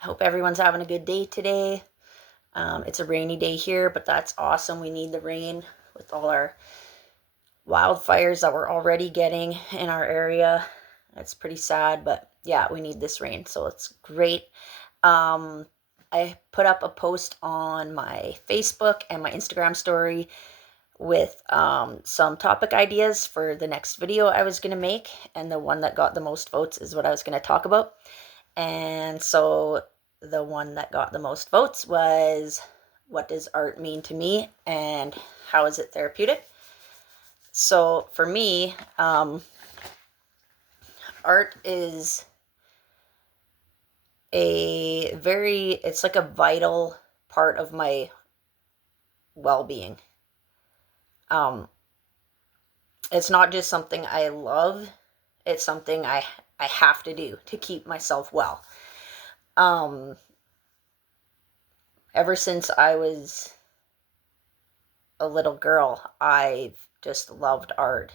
I hope everyone's having a good day today. It's a rainy day here, but that's awesome. We need the rain with all our wildfires that we're already getting in our area. It's pretty sad, but yeah, we need this rain, so it's great. Um, I put up a post on my Facebook and my Instagram story with some topic ideas for the next video I was going to make, and the one that got the most votes is what I was going to talk about. And so the one that got the most votes was, what does art mean to me and how is it therapeutic? So for me, art is it's like a vital part of my well-being. It's not just something I love, it's something I have to do to keep myself well. Ever since I was a little girl, I've just loved art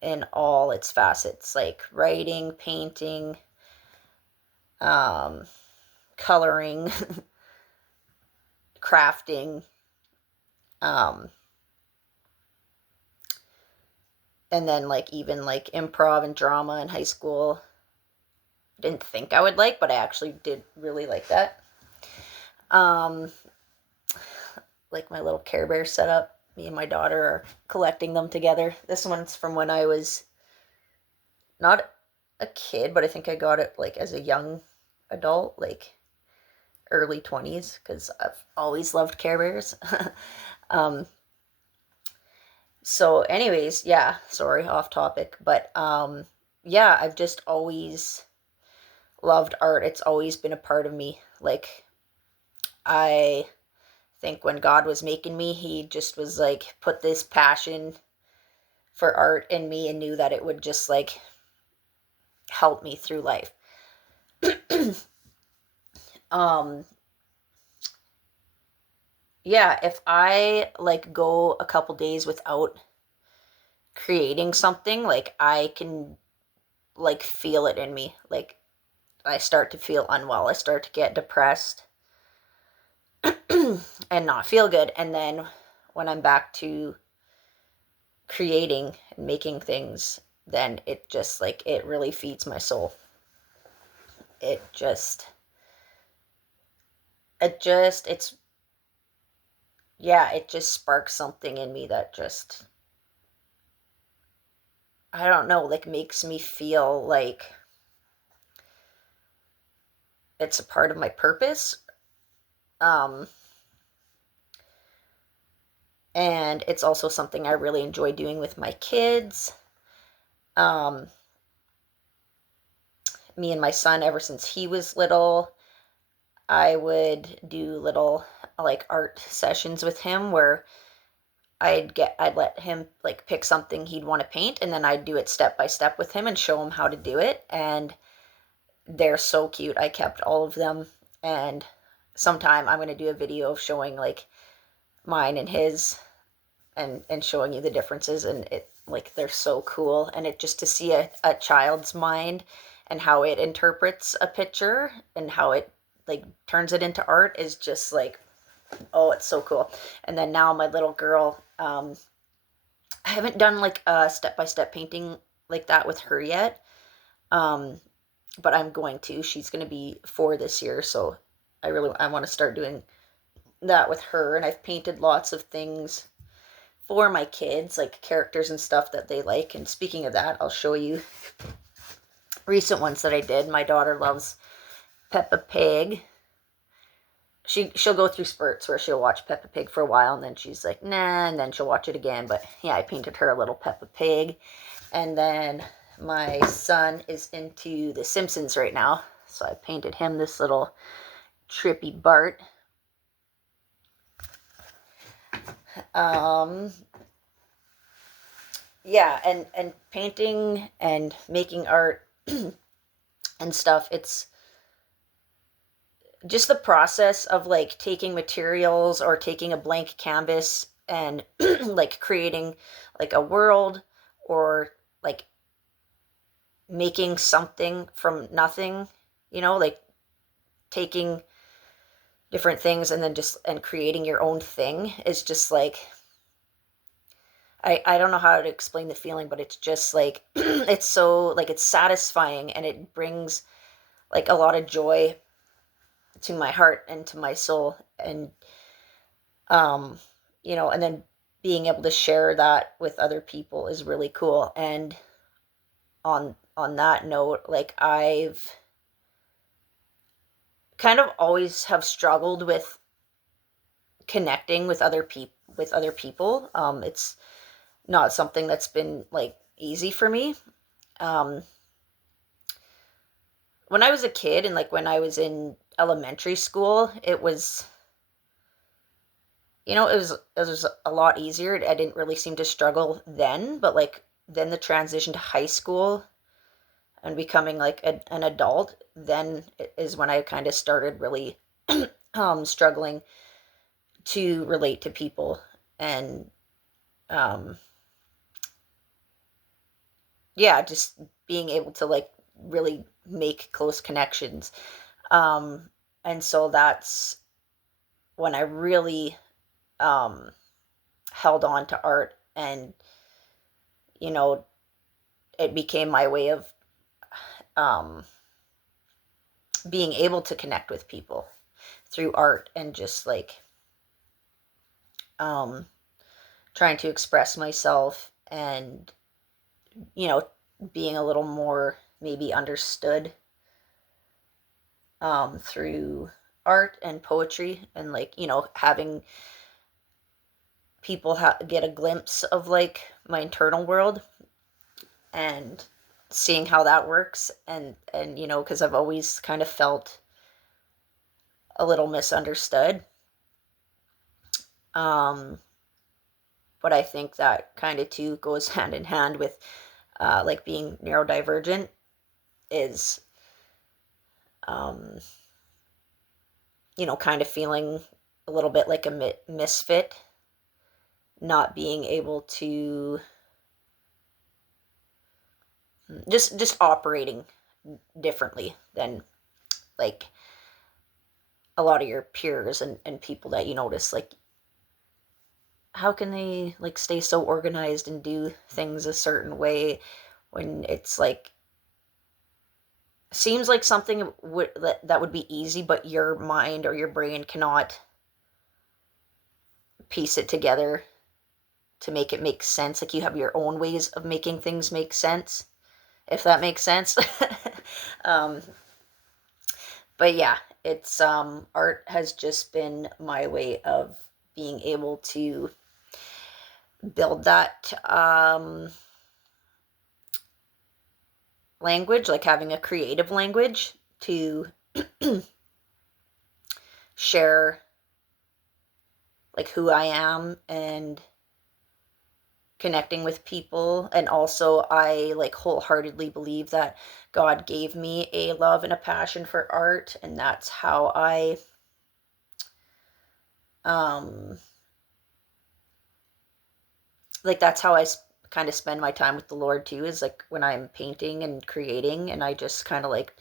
in all its facets, like writing, painting, coloring, crafting, and then like even like improv and drama in high school. Didn't think I would like, but I actually did really like that. Like my little Care Bear setup. Me and my daughter are collecting them together. This one's from when I was not a kid, but I think I got it like as a young adult, like early 20s, because I've always loved Care Bears. So anyways, yeah, sorry, off topic, but yeah, I've just always loved art. It's always been a part of me. Like, I think when God was making me, he just was like, put this passion for art in me and knew that it would just like help me through life. Yeah, if I like go a couple days without creating something, like I can like feel it in me. Like I start to feel unwell. I start to get depressed and not feel good. And then when I'm back to creating and making things, then it just like it really feeds my soul. It just it's yeah, it just sparks something in me that just, I don't know, like makes me feel like it's a part of my purpose. Um and it's also something I really enjoy doing with my kids. Um Me and my son, ever since he was little, I would do little like art sessions with him where I'd let him like pick something he'd want to paint, and then I'd do it step by step with him and show him how to do it. And they're so cute. I kept all of them, and sometime I'm going to do a video of showing like mine and his, and showing you the differences. And it like they're so cool, and it just to see a child's mind and how it interprets a picture and how it like turns it into art is just like, oh, it's so cool. And then now my little girl, I haven't done like a step-by-step painting like that with her yet, um, but I'm going to. She's going to be 4 this year, so I want to start doing that with her. And I've painted lots of things for my kids, like characters and stuff that they like. And speaking of that, I'll show you recent ones that I did. My daughter loves Peppa Pig. She'll go through spurts where she'll watch Peppa Pig for a while, and then she's like, nah, and then she'll watch it again. But yeah, I painted her a little Peppa Pig. And then my son is into The Simpsons right now, so I painted him this little trippy Bart. Yeah, and painting and making art and stuff, it's just the process of like taking materials or taking a blank canvas and like creating like a world, or like making something from nothing. like taking different things and then just and creating your own thing is just like, I don't know how to explain the feeling, but it's just like it's so like it's satisfying, and it brings like a lot of joy to my heart and to my soul. And um and then being able to share that with other people is really cool. And on that note, like I've kind of always have struggled with connecting with other people. It's not something that's been like easy for me. um when I was a kid, and like when I was in elementary school, it was a lot easier. I didn't really seem to struggle then, but like then the transition to high school and becoming like an adult, then is when I kind of started really struggling to relate to people. And um yeah, just being able to like really make close connections. um and so that's when I really um held on to art, and you know it became my way of um being able to connect with people through art, and just like um trying to express myself, and you know being a little more maybe understood through art and poetry, and like having people get a glimpse of like my internal world, and seeing how that works. And because I've always kind of felt a little misunderstood. um but I think that kind of too goes hand in hand with like being neurodivergent, is um kind of feeling a little bit like a misfit, not being able to just operating differently than like a lot of your peers, and people that you notice, like how can they like stay so organized and do things a certain way, when it's like seems like something that would be easy, but your mind or your brain cannot piece it together to make it make sense. Like you have your own ways of making things make sense, if that makes sense. um but yeah, it's art has just been my way of being able to build that language, like having a creative language to share like who I am, and connecting with people. And also I like wholeheartedly believe that God gave me a love and a passion for art, and that's how I um like that's how I kind of spend my time with the Lord too, is like when I'm painting and creating, and I just kind of like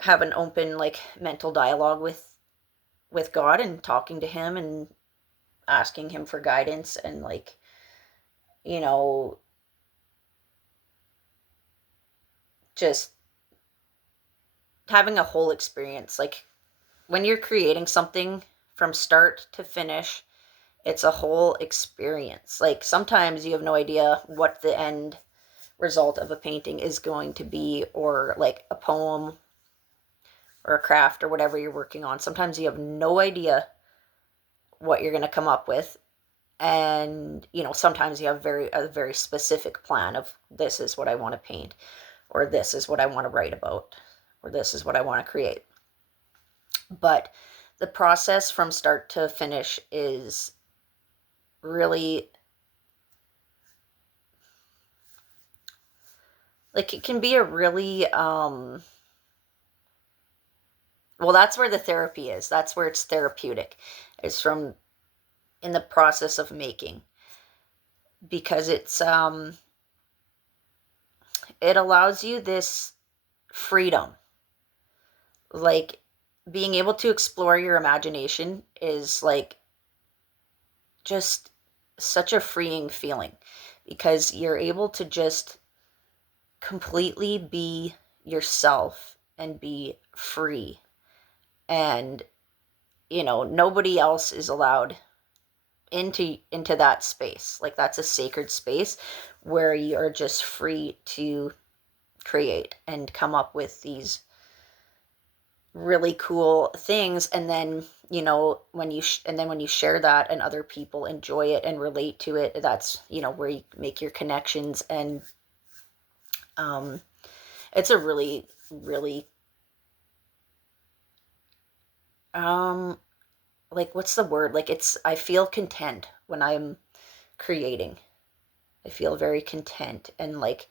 have an open like mental dialogue with God, and talking to him, and asking him for guidance, and like you know just having a whole experience. Like when you're creating something from start to finish, it's a whole experience. Like sometimes you have no idea what the end result of a painting is going to be, or like a poem or a craft or whatever you're working on. Sometimes you have no idea what you're going to come up with. And sometimes you have a very specific plan of, this is what I want to paint, or this is what I want to write about, or this is what I want to create. But the process from start to finish is really like, it can be a really well, that's where the therapy is. That's where it's therapeutic. It's from in the process of making, because it allows you this freedom. like being able to explore your imagination is like just such a freeing feeling because you're able to just completely be yourself and be free. And nobody else is allowed into that space. Like that's a sacred space where you are just free to create and come up with these really cool things. And then when you share that and other people enjoy it and relate to it, that's where you make your connections. And um it's a really, really, um like, what's the word, like, I feel content when I'm creating. I feel very content, and like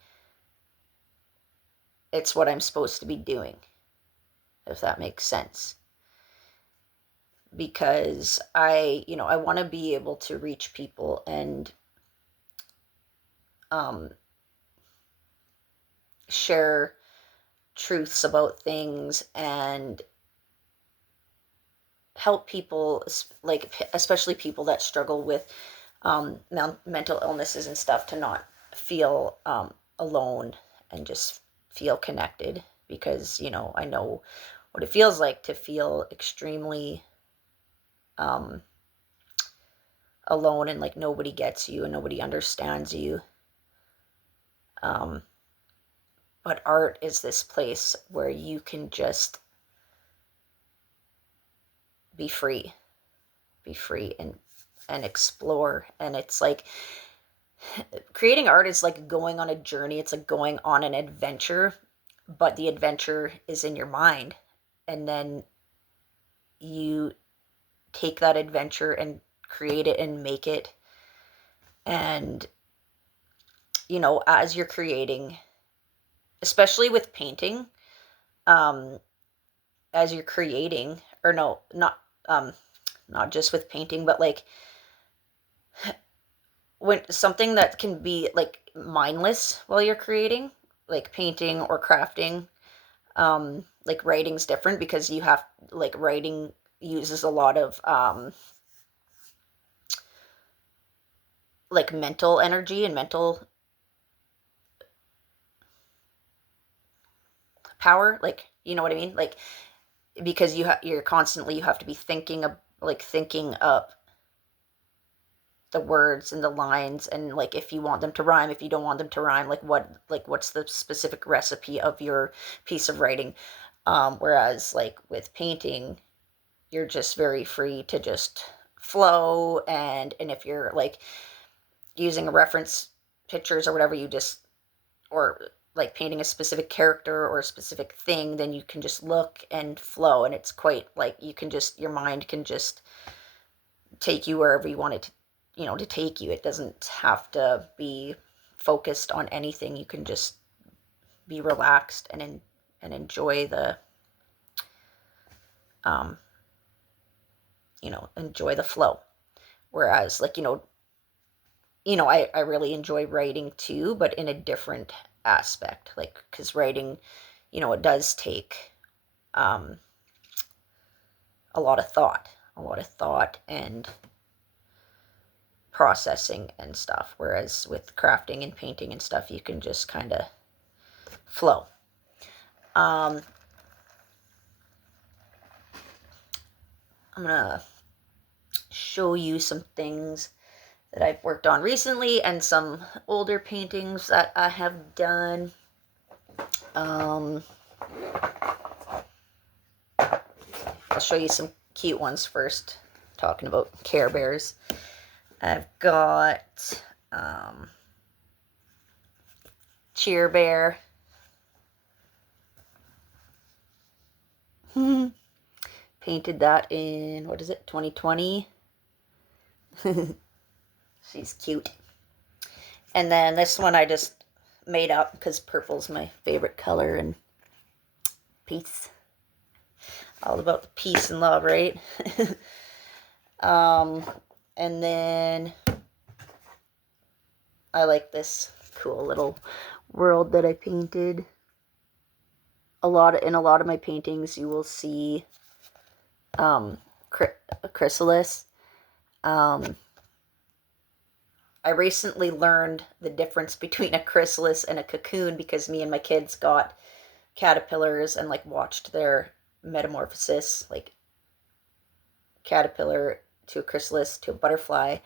it's what I'm supposed to be doing, if that makes sense. Because I want to be able to reach people and um, share truths about things and help people, like especially people that struggle with mental illnesses and stuff, to not feel alone and just feel connected. Because I know what it feels like to feel extremely um, alone, and like nobody gets you and nobody understands you. Um, but art is this place where you can just be free, and explore. And it's like creating art is like going on a journey. It's like going on an adventure, but the adventure is in your mind. And then you take that adventure and create it and make it. And as you're creating, especially with painting, um as you're creating, or no, um not just with painting, but like when something that can be like mindless while you're creating, like painting or crafting. Like writing's different because you have, like, writing uses a lot of like mental energy and mental power, like, you know what I mean, like, because you're constantly, you have to be thinking up the words and the lines, and like if you want them to rhyme, if you don't want them to rhyme, what's the specific recipe of your piece of writing. Whereas like with painting, you're just very free to just flow. And if you're like using a reference pictures or whatever, you just, or like painting a specific character or a specific thing, then you can just look and flow. And it's quite like you can just, your mind can just take you wherever you want it to take you. It doesn't have to be focused on anything. You can just be relaxed and enjoy the um enjoy the flow. Whereas like I really enjoy writing too, but in a different aspect. Like, because writing, it does take um a lot of thought, and processing and stuff. Whereas with crafting and painting and stuff, you can just kind of flow. um I'm gonna show you some things that I've worked on recently and some older paintings that I have done. um I'll show you some cute ones first, talking about Care Bears. I've got Cheer Bear. Painted that in, what is it, 2020? She's cute. And then this one I just made up because purple's my favorite color, and peace. All about the peace and love, right? And then I like this cool little world that I painted. in a lot of my paintings, you will see um, chrysalis. Um, I recently learned the difference between a chrysalis and a cocoon because me and my kids got caterpillars and like watched their metamorphosis, like caterpillar to a chrysalis to a butterfly.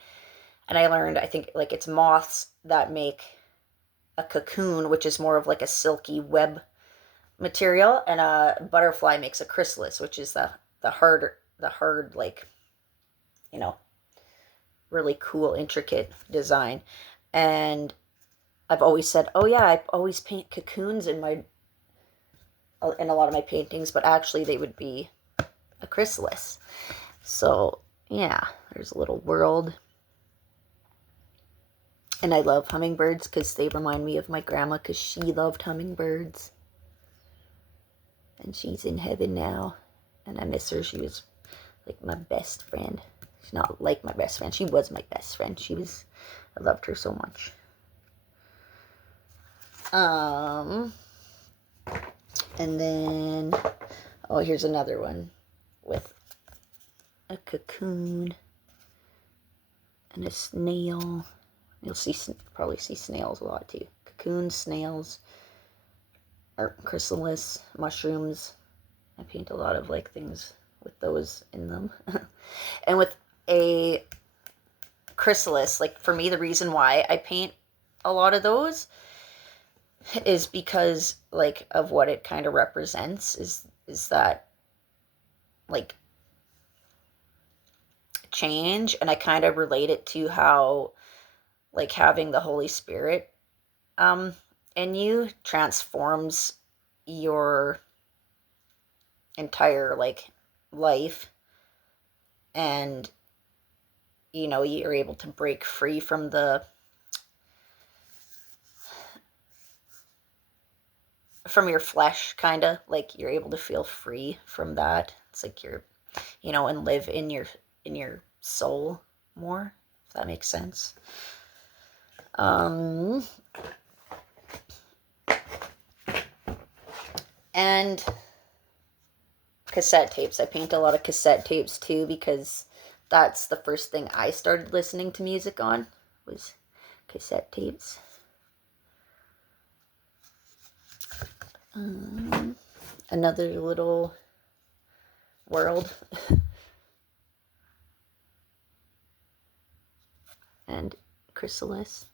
And I learned, I think, like it's moths that make a cocoon, which is more of like a silky web material, and a butterfly makes a chrysalis, which is the hard like, you know, really cool intricate design. And I've always said, oh yeah, I always paint cocoons in a lot of my paintings, but actually they would be a chrysalis. So yeah, there's a little world. And I love hummingbirds because they remind me of my grandma because she loved hummingbirds. And she's in heaven now. And I miss her. She was like my best friend. She's not like my best friend. She was my best friend. I loved her so much. And then, oh, here's another one with a cocoon and a snail. You'll probably see snails a lot too. Cocoons, snails, or chrysalis, mushrooms. I paint a lot of like things with those in them. And with a chrysalis, like for me, the reason why I paint a lot of those is because like of what it kind of represents is that like change, and I kind of relate it to how like having the Holy Spirit in you transforms your entire like life, and you know you're able to break free from your flesh, kind of like you're able to feel free from that. It's like you're, you know, and live in your soul more, if that makes sense. And cassette tapes. I paint a lot of cassette tapes too because that's the first thing I started listening to music on, was cassette tapes. Another little world. And chrysalis.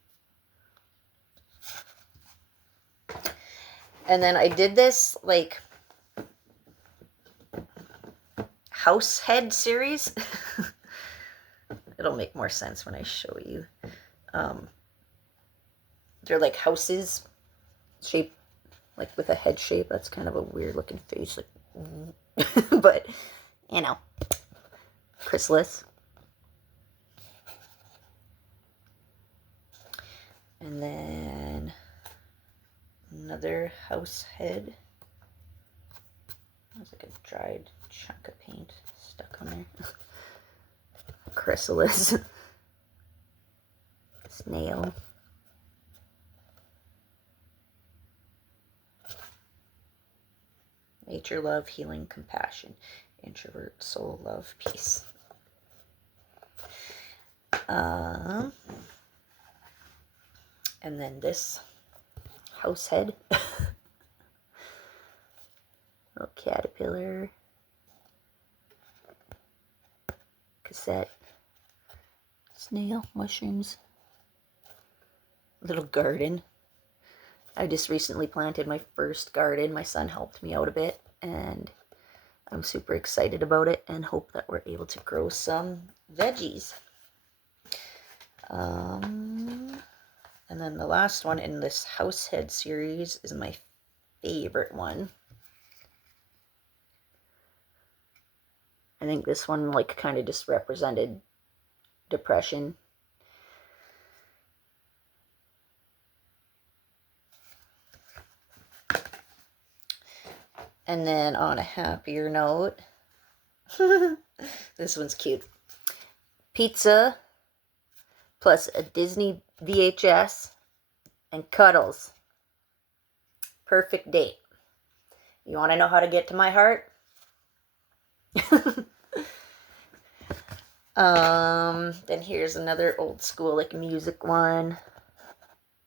And then I did this like house head series. It'll make more sense when I show you. They're like houses shaped like with a head shape. That's kind of a weird looking face, like, but you know, chrysalis. And then another house head. There's like a dried chunk of paint stuck on there. Chrysalis. Snail. Nature, love, healing, compassion. Introvert, soul, love, peace. And then this house head. Little caterpillar. Cassette. Snail, mushrooms. Little garden. I just recently planted my first garden. My son helped me out a bit, and I'm super excited about it and hope that we're able to grow some veggies. And then the last one in this house head series is my favorite one. I think this one like kind of just represented depression. And then on a happier note, this one's cute. Pizza plus a Disney VHS and cuddles. Perfect date. You want to know how to get to my heart? Then here's another old school, like, music one.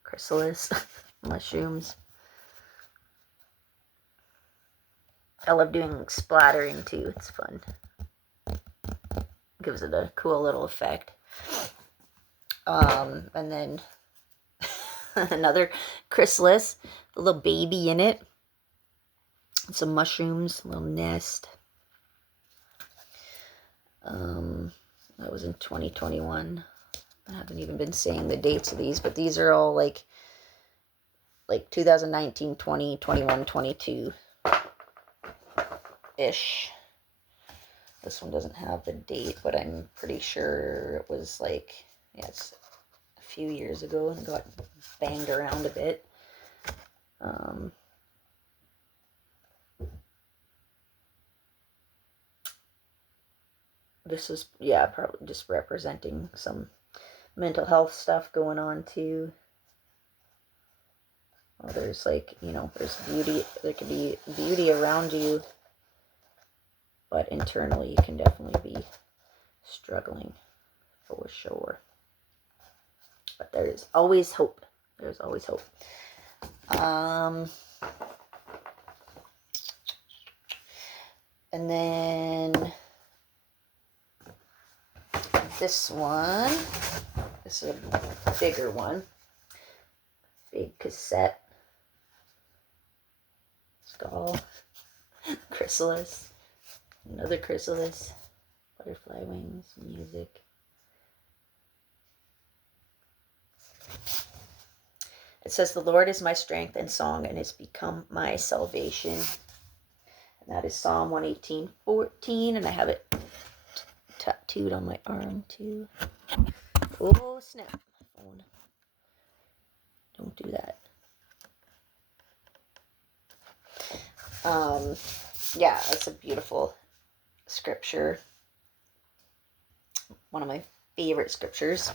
Chrysalis. Mushrooms. I love doing splattering too. It's fun. Gives it a cool little effect. And then another chrysalis, a little baby in it. Some mushrooms, a little nest. That was in 2021. I haven't even been saying the dates of these, but these are all like 2019, 20, 21, 22 ish. This one doesn't have the date, but I'm pretty sure it was like, yeah, it's a few years ago and got banged around a bit. This is, yeah, probably just representing some mental health stuff going on too. Well, there's like, there's beauty, there could be beauty around you, but internally you can definitely be struggling for sure. But there is always hope. There's always hope. And then this one, this is a bigger one. Big cassette. Skull. Chrysalis. Another chrysalis. Butterfly wings. Music. It says, "The Lord is my strength and song, and has become my salvation." And that is Psalm 118:14, and I have it tattooed on my arm too. Oh snap! Phone. Don't do that. Yeah, it's a beautiful scripture. One of my favorite scriptures.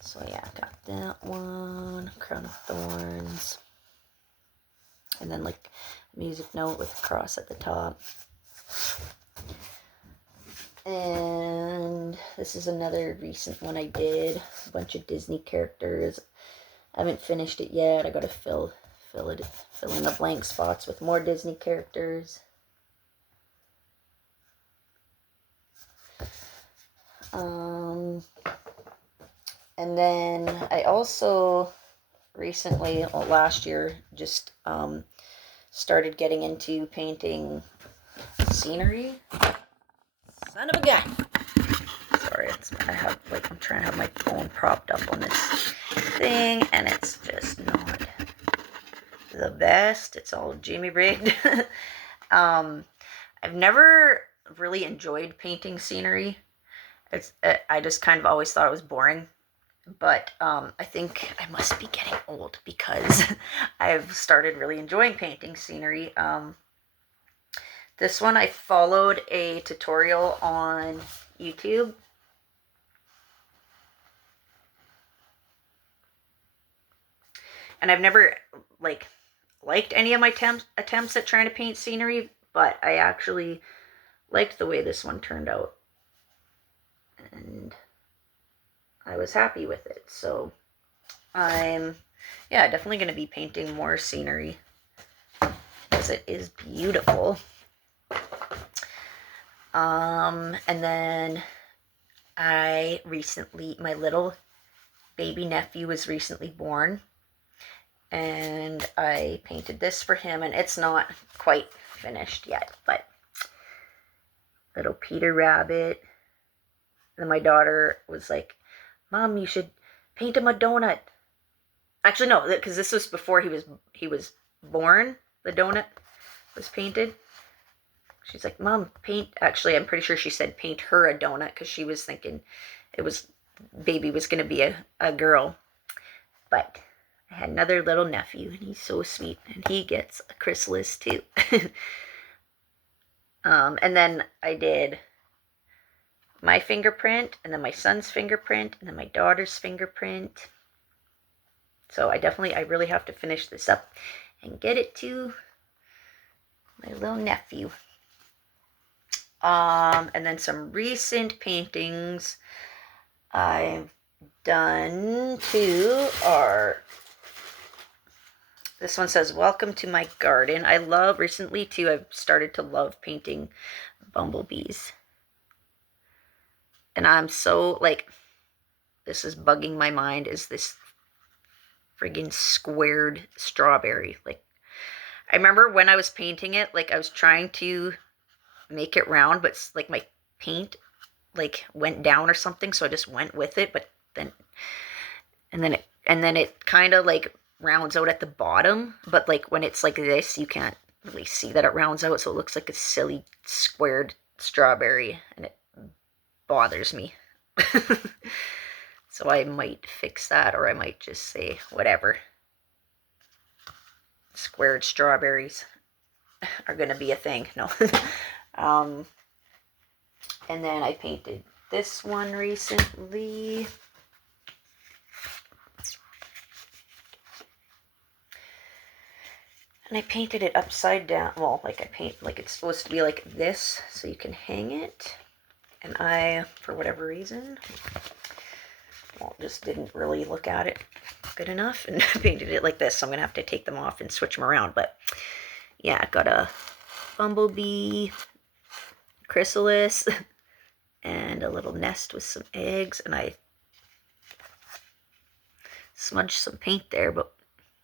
So yeah, I got that one. Crown of Thorns. And then like a music note with a cross at the top. And this is another recent one I did. A bunch of Disney characters. I haven't finished it yet. I gotta fill in the blank spots with more Disney characters. And then I also recently, last year, just started getting into painting scenery. Son of a gun! Sorry, I'm trying to have my phone propped up on this thing, and it's just not the best. It's all Jamie rigged. I've never really enjoyed painting scenery. I just kind of always thought it was boring. But I think I must be getting old because I've started really enjoying painting scenery. This one I followed a tutorial on YouTube. And I've never liked any of my attempts at trying to paint scenery, but I actually liked the way this one turned out. And I was happy with it. So I'm, definitely going to be painting more scenery because it is beautiful. And then my little baby nephew was recently born, and I painted this for him, and it's not quite finished yet, but little Peter Rabbit. And then my daughter was like, "Mom, you should paint him a donut." Actually, no, because this was before he was born. The donut was painted. She's like, "Mom, paint." Actually, I'm pretty sure she said paint her a donut because she was thinking baby was going to be a girl. But I had another little nephew, and he's so sweet, and he gets a chrysalis too. And then I did my fingerprint, and then my son's fingerprint, and then my daughter's fingerprint. So I really have to finish this up and get it to my little nephew. And then some recent paintings I've done too are, this one says, welcome to my garden. I love, recently too, I've started to love painting bumblebees. And I'm so, like, this is bugging my mind, is this friggin' squared strawberry. Like, I remember when I was painting it, like, I was trying to make it round, but like my paint like went down or something, so I just went with it. But then and then it kind of like rounds out at the bottom, but like when it's like this, you can't really see that it rounds out, so it looks like a silly squared strawberry, and it bothers me. So I might fix that, or I might just say whatever. Squared strawberries are gonna be a thing. No. And then I painted this one recently. And I painted it upside down. Well, like I paint like it's supposed to be like this, so you can hang it. And I, for whatever reason, well, just didn't really look at it good enough and painted it like this. So I'm gonna have to take them off and switch them around. But yeah, I got a bumblebee, chrysalis, and a little nest with some eggs, and I smudged some paint there, but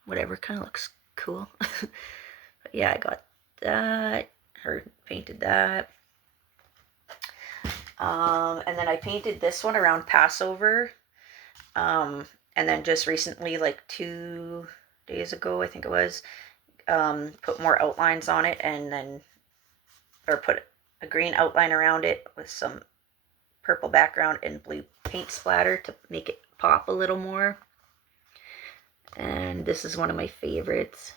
whatever, kind of looks cool. But yeah, I got that, or painted that. And then I painted this one around Passover. And then just recently, like 2 days ago, I think it was, put more outlines on it, and then, or put a green outline around it with some purple background and blue paint splatter to make it pop a little more. And this is one of my favorites.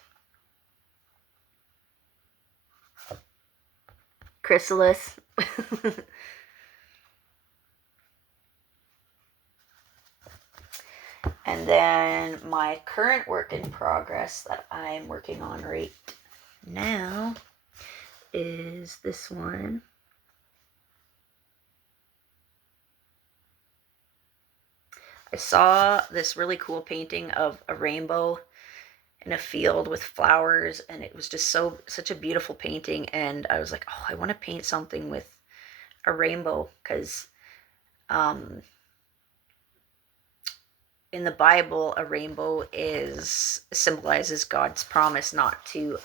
Chrysalis. And then my current work in progress that I'm working on right now is this one. I saw this really cool painting of a rainbow in a field with flowers, and it was just such a beautiful painting, and I was like, oh, I want to paint something with a rainbow, because in the Bible, a rainbow symbolizes God's promise not to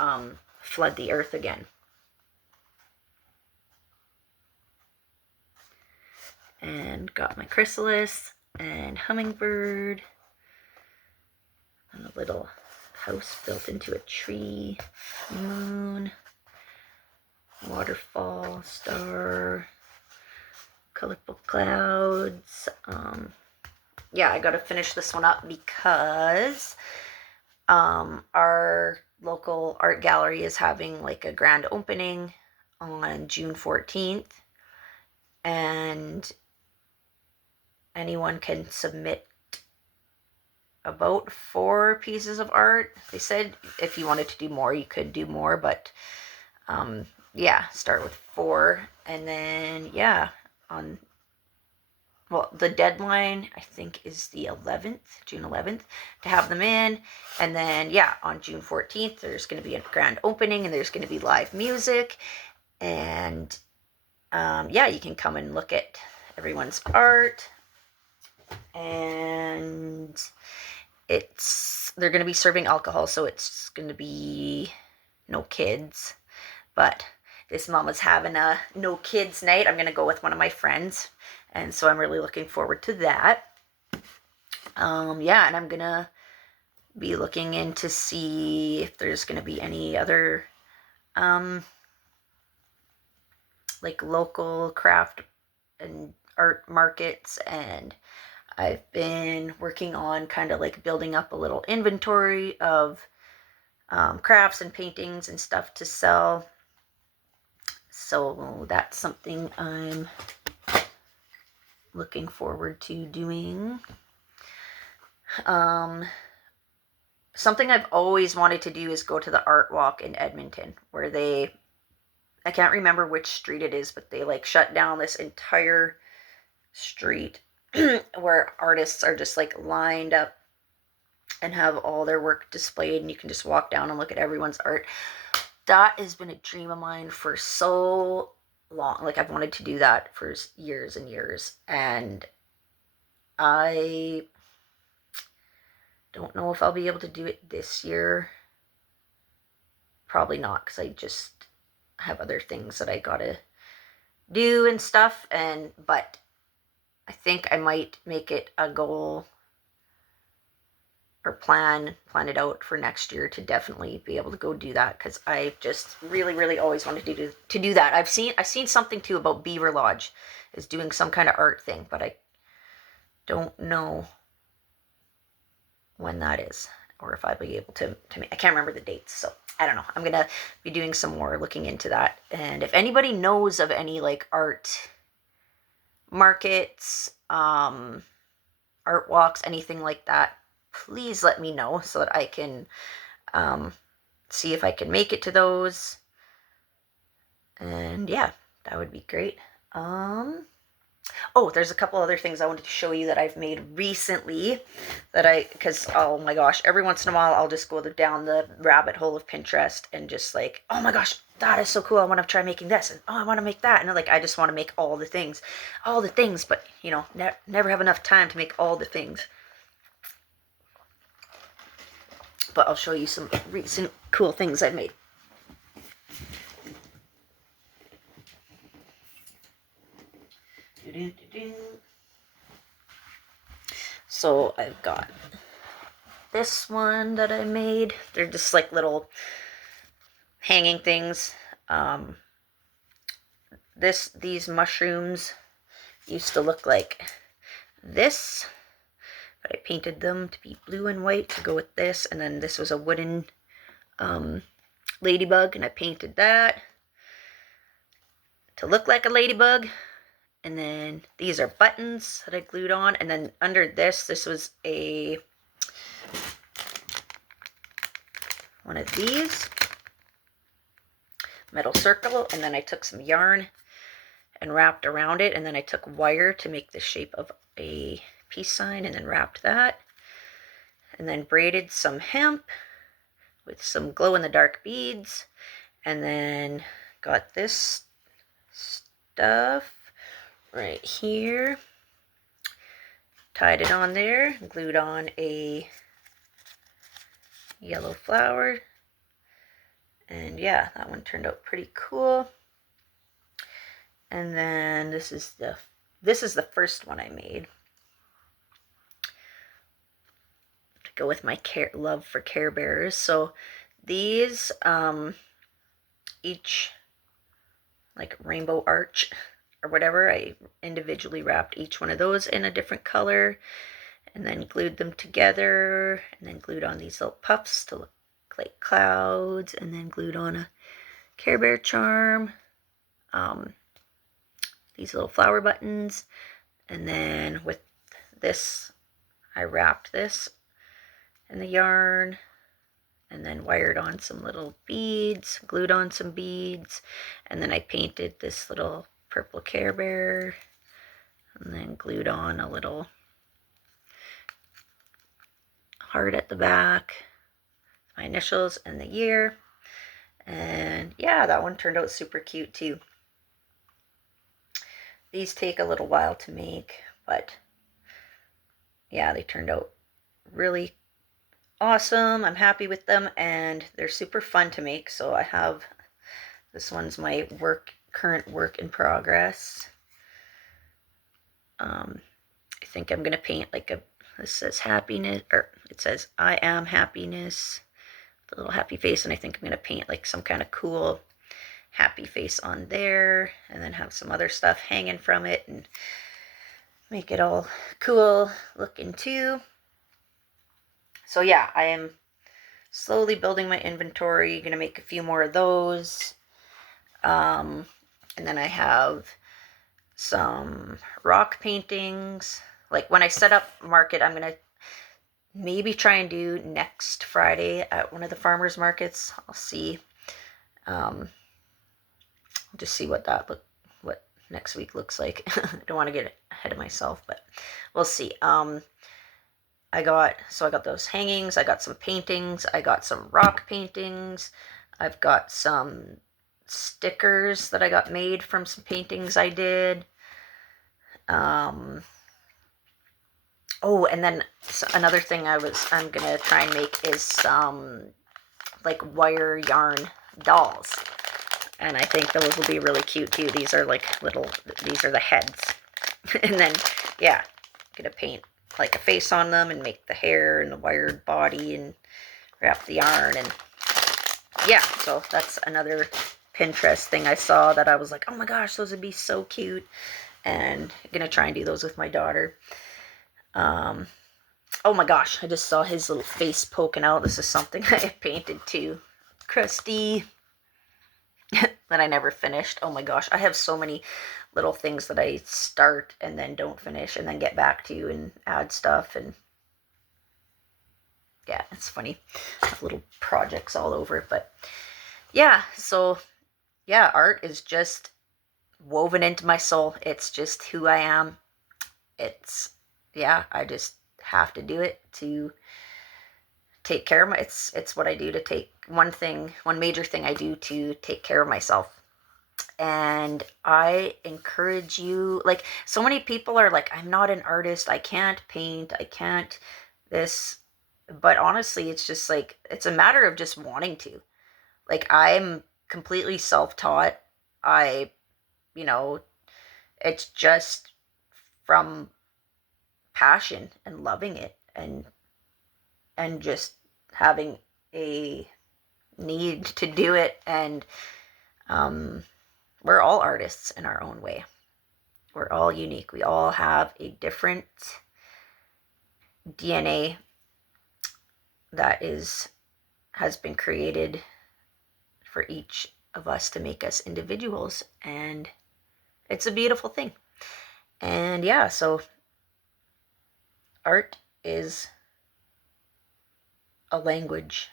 flood the earth again. And got my chrysalis and hummingbird and a little house built into a tree, moon, waterfall, star, colorful clouds. Yeah, I gotta finish this one up because our local art gallery is having like a grand opening on June 14th, and anyone can submit about 4 pieces of art. They said if you wanted to do more, you could do more, but yeah, start with 4, and then yeah, the deadline I think is the 11th, June 11th, to have them in. And then yeah, on June 14th there's going to be a grand opening, and there's going to be live music, and yeah, you can come and look at everyone's art. And they're going to be serving alcohol, so it's going to be no kids. But this mama's having a no kids night. I'm going to go with one of my friends, and so I'm really looking forward to that. Yeah, and I'm going to be looking in to see if there's going to be any other like local craft and art markets, and I've been working on kind of like building up a little inventory of crafts and paintings and stuff to sell. So that's something I'm looking forward to doing. something I've always wanted to do is go to the art walk in Edmonton, where I can't remember which street it is, but they like shut down this entire street where artists are just like lined up and have all their work displayed, and you can just walk down and look at everyone's art. That has been a dream of mine for so long. Like, I've wanted to do that for years and years, and I don't know if I'll be able to do it this year. Probably not, because I just have other things that I gotta do and stuff. But I think I might make it a goal, or plan it out for next year to definitely be able to go do that, because I just really always wanted to do that. I've seen something too about Beaver Lodge is doing some kind of art thing, but I don't know when that is, or if I'll be able to I can't remember the dates, so I don't know. I'm gonna be doing some more looking into that, and if anybody knows of any like art markets, art walks, anything like that, please let me know so that I can see if I can make it to those. And yeah, that would be great. Oh, there's a couple other things I wanted to show you that I've made recently because oh my gosh, every once in a while I'll just go down the rabbit hole of Pinterest and just like, oh my gosh, that is so cool. I want to try making this, and oh, I want to make that, and like I just want to make all the things, but you know, never have enough time to make all the things. But I'll show you some recent cool things I've made. So I've got this one that I made. They're just like little hanging things. These mushrooms used to look like this, but I painted them to be blue and white to go with this. And then this was a wooden ladybug, and I painted that to look like a ladybug. And then these are buttons that I glued on. And then under this was one of these metal circle, and then I took some yarn and wrapped around it, and then I took wire to make the shape of a peace sign, and then wrapped that, and then braided some hemp with some glow-in-the-dark beads, and then got this stuff right here, tied it on there, glued on a yellow flower, and yeah, that one turned out pretty cool. And then this is the first one I made to go with my love for Care Bears. So these each like rainbow arch or whatever, I individually wrapped each one of those in a different color, and then glued them together, and then glued on these little puffs to look like clouds, and then glued on a Care Bear charm, these little flower buttons, and then with this I wrapped this in the yarn, and then wired on some little beads, glued on some beads, and then I painted this little purple Care Bear, and then glued on a little heart at the back, my initials and the year. And yeah, that one turned out super cute too. These take a little while to make, but yeah, they turned out really awesome. I'm happy with them, and they're super fun to make. So I have, this one's my current work in progress. I think I'm gonna paint like this says happiness, or it says I am happiness, the little happy face, and I think I'm gonna paint like some kind of cool happy face on there, and then have some other stuff hanging from it and make it all cool looking too. So yeah, I am slowly building my inventory. Gonna make a few more of those. And then I have some rock paintings. Like when I set up market, I'm gonna maybe try and do next Friday at one of the farmers markets. I'll see. Um, just see what next week looks like. I don't want to get ahead of myself, but we'll see. I got those hangings, I got some paintings, I got some rock paintings, I've got some stickers that I got made from some paintings I did. Oh, and then another thing I'm gonna try and make is some like wire yarn dolls, and I think those will be really cute too. These are like these are the heads, and then yeah, gonna paint like a face on them and make the hair and the wired body and wrap the yarn, and yeah, so that's another Pinterest thing I saw that I was like, oh my gosh, those would be so cute, and I'm gonna try and do those with my daughter. Oh my gosh, I just saw his little face poking out. This is something I painted too. Crusty. That I never finished. Oh my gosh, I have so many little things that I start and then don't finish and then get back to and add stuff, and yeah, it's funny. I have little projects all over, but yeah, so yeah, art is just woven into my soul. It's just who I am. It's, yeah, I just have to do it to take care of my, it's what I do to take one major thing I do to take care of myself. And I encourage you, like, so many people are like, I'm not an artist, I can't paint, I can't this, but honestly, it's just like, it's a matter of just wanting to. Like, I'm completely self-taught. I, you know, it's just from passion and loving it, and just having a need to do it. And we're all artists in our own way. We're all unique. We all have a different DNA that has been created for each of us to make us individuals, and it's a beautiful thing. And yeah, so art is a language.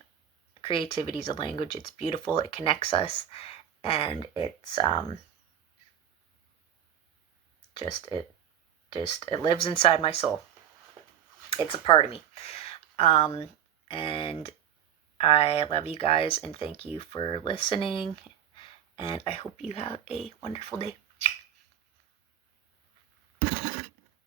Creativity is a language. It's beautiful. It connects us, and it's it lives inside my soul. It's a part of me. And I love you guys, and thank you for listening, and I hope you have a wonderful day.